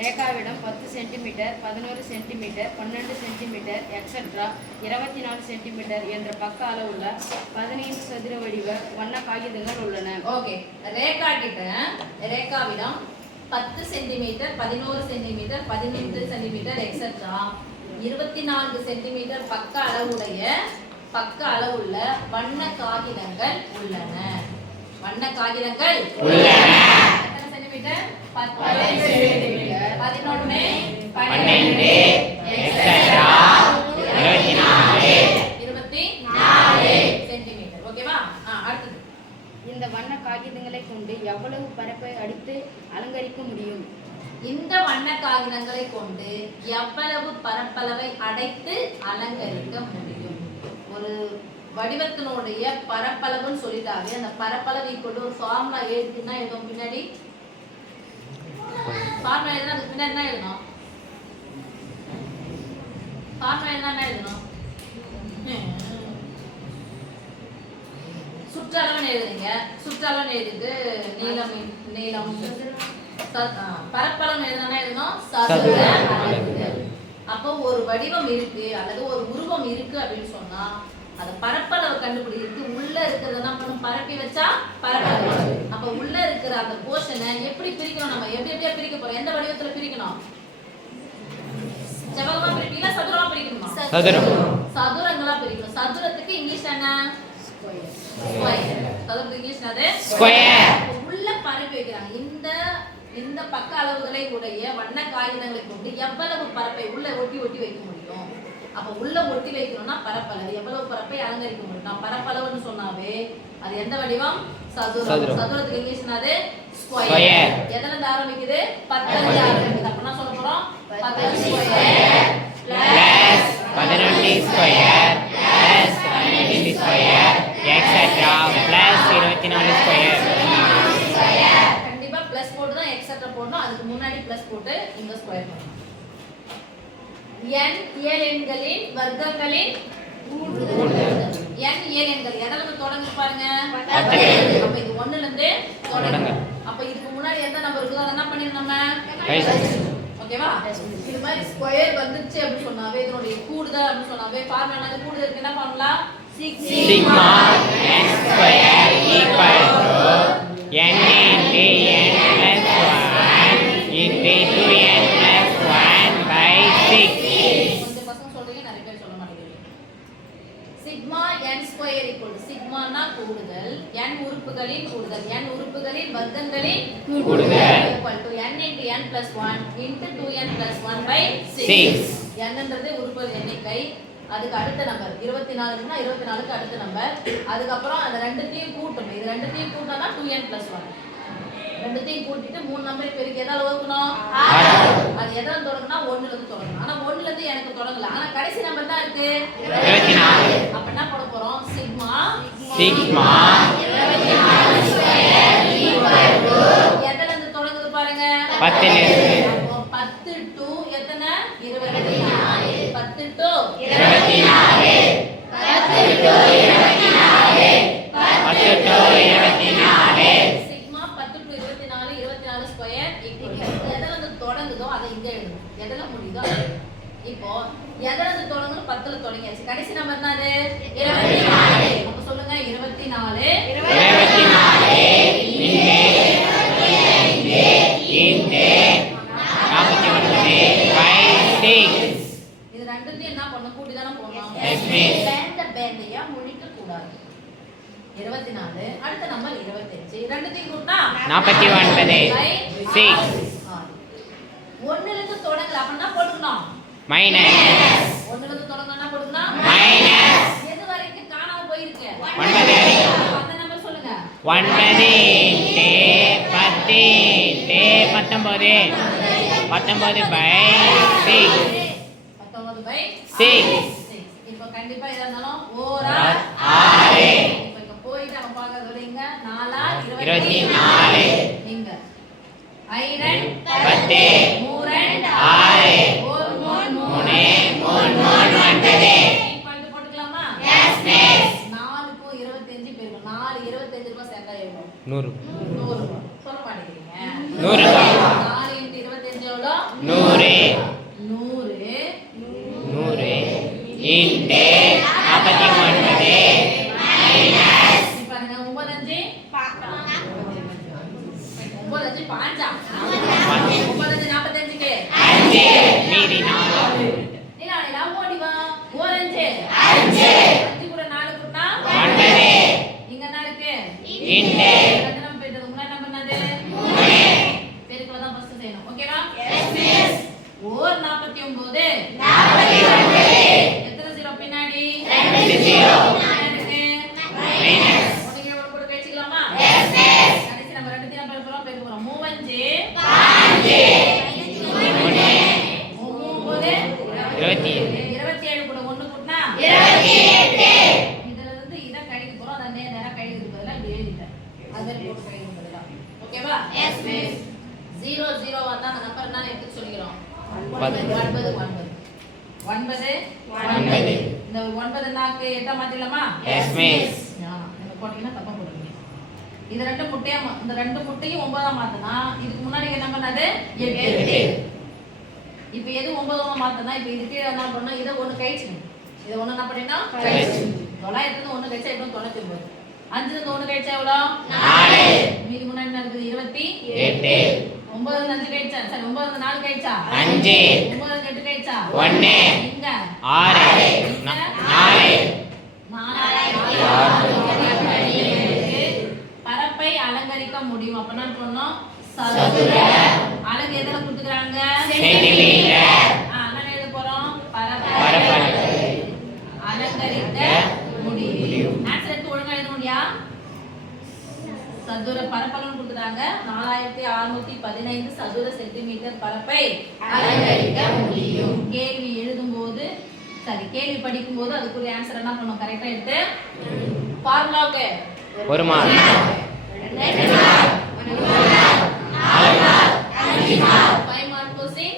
ரேகாவிடம் 10 centimetre, 11 centimetre, 12 centimetre et cetera 24 centimetre என்ற பக்க அளவுள்ள 15 சதுர வடிவ வண்ண காகிதங்கள் உள்ளன. ஓகே, ரேகாவிடம் 10 centimetre, 11 centimetre, 15 centimetre et cetera 24 centimetre பக்க அளவுள்ள வண்ண காகிதங்கள் உள்ளன. வண்ண காகிதங்கள் எத்தனை சென்டிமீட்டர்? 15 centimetre, 11 12 etcetera 24 centimetre. ஓகேவா? அடுத்து இந்த வண்ண காகிதங்களை கொண்டு எவ்வளவு பரப்பை அடித்து அலங்கரிக்க முடியும்? இந்த வண்ண காகிதங்களை கொண்டு எவ்வளவு பரப்பளவை அடைத்து அலங்கரிக்க முடியும்? ஒரு வடிவத்தினுடைய பரப்பளவுன்னு சொல்லிட்டாவே அந்த பரப்பளவை கொண்டு ஒரு ஃபார்முலா எழுதினா எழுதும். பின்னாடி ஃபார்முலா எழுதுனா அதுக்கு பின்னாடி என்ன எழுதணும்? ஃபார்முலா எழுதுனா என்ன எழுதணும்? சுற்றளவுன்னு எழுதுறீங்க. சுற்றளவுன்னு எழுதிட்டு நீளம் பரப்பளவு எழுதுனா எழுதணும் சதுர அலகு. அப்போ ஒரு வடிவம் இருக்கு அல்லது ஒரு உருவம் இருக்கு அப்படின்னு சொன்னா அந்த பரப்பளவு கண்டுபிடிக்கிறது உள்ள இருக்கிறதெல்லாம் பண்ணும் பரப்பி வச்சா பரப்பளவு. அப்ப உள்ள இருக்கிற அந்த போர்ஷனை எப்படி பிரிக்கணும்? நம்ம எப்படியா பிரிக்க போறோம்? எந்த வடிவத்துல பிரிக்கணும்? செவ்வகமா பிரிப்பீங்களா சதுரமா பிரிக்கணுமா? சதுரங்களா பிரிக்கணும். சதுரத்துக்கு இங்கிலீஷ் என்ன? ஸ்கொயர். சதுரத்துக்கு இங்கிலீஷ் என்னது? ஸ்கொயர். உள்ள பரப்பி வைக்கிறாங்க. இந்த பக்க அளவுகளை உடைய வண்ண காகிதங்களை கொண்டு எவ்வளவு பரப்பை உள்ள ஒட்டி வைக்க முடியும்? அப்ப உள்ள ஒட்டி வைக்கணும்னா பரப்பளவு. எவ்வளவு பரப்பை அலங்கரிக்க முடியும்? பரப்பளவுன்னு சொன்னாவே அது எந்த வடிவம்? சதுரம். சதுரத்துக்கு இங்கிலீஷ் என்னது? ஸ்கொயர். எதுல இருந்து ஆரம்பிக்குது? 10ல இருந்து ஆரம்பிக்குது. அப்ப என்ன சொல்ல போறோம்? 10 square plus 11 square plus 12 square etcetera plus 24 square. கண்டிப்பா பிளஸ் போட்டு தான் எக்ஸெட்ரா போடணும். அதுக்கு முன்னாடி பிளஸ் போட்டு இந்த ஸ்கொயர் பண்ணணும். n இயலெண்களின் வர்க்கங்களின் கூடுதல். n இயலெண்கள் எதல இருந்து தொடங்குது பாருங்க? 10. அப்ப இது 1ல இருந்து தொடங்குது. அப்ப இதுக்கு முன்னாடி எந்த நம்பர் இருக்குதோ அத என்ன பண்ணிரணும் நம்ம? ஓகேவா? இது மாதிரி ஸ்கொயர் வந்துச்சு அப்படி சொன்னாவே இதனுடைய கூடுதல் அப்படி சொன்னாவே ஃபார்முலா என்னது? கூடுதலுக்கு என்ன formula? Sigma n square equal to n into n plus 1 into 2n plus 1 by 6. கொஞ்சம் பசங்க சொல்றீங்க, நிறைய பேர் சொல்ல மாட்டீங்க. Sigma n square equal to சிக்மானா கூடுதல், n உறுப்புகளின் கூடுதல், n உறுப்புகளின் வர்க்கங்களின் கூடுதல் equal to n into n plus 1 into 2n plus 1 by 6. n ன்றது உறுப்புகள் எண்ணிக்கை. அதுக்கு அடுத்த நம்பர் 24 னா 24க்கு அடுத்த நம்பர். அதுக்கு அப்புறம் அந்த ரெண்டுத்தையும் கூட்டணும். இது ரெண்டுத்தையும் கூட்டினா 2n plus 1. ரெண்டுத்தையும் கூட்டிட்டு மூணு நம்பர் பெருக்கி எதால வகுக்கணும்? அது எதால தொடங்குனா 1ல இருந்து தொடங்கணும். ஆனா 1ல இருந்து எனக்கு தொடங்கல. ஆனா கடைசி நம்பர் தான் இருக்கு 24. அப்ப என்ன போட போறோம்? சிக்மா 24 ஸ்கொயர் ஈக்குவல் டு எதல இருந்து தொடங்குது பாருங்க? 10ல இருந்து. அப்போ 10 to எத்தனை? 24. 10 to 24. 10 to 24. 10 to 24. Sigma 10 to 24 24 square equal to எதல இருந்து தொடங்குதோ அதை இங்க எழுதணும். எதல முடியுதோ அது. இப்போ எதல இருந்து தொடங்குது? 10ல தொடங்கியாச்சு. கடைசி நம்பர் என்னது? 24. அப்ப சொல்லுங்க 24 இது ரெண்டுத்தையும் என்ன பண்ணணும்? கூட்டி தானே போடணும். பேண்டையா முழிக்க கூடாது. 24 அடுத்த நம்பர் 25 ரெண்டுத்தையும் கூட்டினா 49 6. 1ல இருந்து தொடங்கல அப்படினா போட்டுக்கணும் மைனஸ். 1ல இருந்து தொடங்கனா போட்டுக்கணும் மைனஸ். எது வரைக்கும் காணாம போயிருக்கு? 9 வரைக்கும். அந்த நம்பர் சொல்லுங்க. 9 * 10 * 19 19 by 6. 19 by 6. இப்போ கண்டிப்பா எதா இருந்தாலும் ஓர் 6. இப்போ போயிட்டு நம்ம பார்க்கறது இங்க 4 24. இங்க 5 10 3 6 1 3 3 9. பாயிண்ட் போட்டுக்கலாமா? Yes miss. 4 க்கு 25 பேருக்கு 4 25 ரூபாய் சேர்த்தா எவ்வளவு? 100. 100 சொல்ல மாட்டீங்க. 100 4 * 25 எவ்வளவு? நீலா ஓடி வா. ஓர் அஞ்சு. அஞ்சு கூட 4 கூட்டினா 9. இங்க என்ன இருக்கு? 2. எத்தனை பேருக்கு முன்னாடி என்ன பண்ணது? 3. பெருக்கல தான் ஃபர்ஸ்ட் செய்யணும். ஓகேவா? Yes miss. ஓர் 49. 49. எத்தனை ஜீரோ பின்னாடி? 2 ஜீரோ. இருக்கு மைனஸ். ஒண்ணுங்க ஒரு கூட கழிச்சுக்கலாமா? Yes miss. கடைசி நம்ம ரெண்டு தீனா பெருக்குறோம் பெருக்குறோம். 35 5 27 கூட 1 கூட்டினா 28. இதுல இருந்து இத கழிக்க போறோம். அத நேரா கழிக்கிறதுக்கு பதிலா இப்படி எழுதிட்டேன். அது மாதிரி போட்டு கழிக்க பதிலா. ஓகேவா? Yes miss. 0 0 வந்தா அந்த நம்பர் என்னன்னு எடுத்து சொல்லிக்கிறோம். 9 இந்த 9 நாக்கு 8 மாத்திடலாமா? Yes miss. நீங்க போட்டீங்கன்னா தப்பா போடுவீங்க. இது ரெண்டு முட்டையா இந்த ரெண்டு முட்டையும் 9 மாத்தனா இதுக்கு முன்னாடி என்ன பண்ணது? 8. இப்போ எது 9 மாத்தனா இப்போ இது கீழ என்ன பண்ணனும்? இத ஒன்னு கழிச்சிடணும். இத ஒன்னு என்ன பண்ணினா? கழிச்சிடணும். 900 ல 1 கழிச்சா எவ்வளவு? 99. 5 ல 1 கழிச்சா எவ்வளவு? 4. மீதி முன்னாடி என்ன இருக்குது? 28. 9 ல 5 கழிச்சா சரி 9 ல 4 கழிச்சா 5. 9 ல 8 கழிச்சா 1. இங்க 6. 4. பரப்பை அலங்கரிக்க முடியும். அப்ப என்ன பண்ணனும்? சதுர. அலகு எதல கொடுத்துக்கறாங்க? சென்டிமீட்டர். என்ன எழுத போறோம்? பரப்பை அலங்கரிக்க முடியும். ஆன்சர் எடுத்து ஒழுங்கா எழுத முடியா? சதுர பரப்பளவு கொடுத்துட்டாங்க. 4615 சதுர சென்டிமீட்டர் பரப்பை அலங்கரிக்க முடியும். கேள்வி எழுதும்போது சரி கேள்வி படிக்கும்போது அதுக்குரிய ஆன்சர் என்ன பண்ணனும்? கரெக்ட்டா எடுத்து ஃபார்முலாவுக்கு 1 mark 2 mark 3 mark 4 mark 5 mark 5 mark question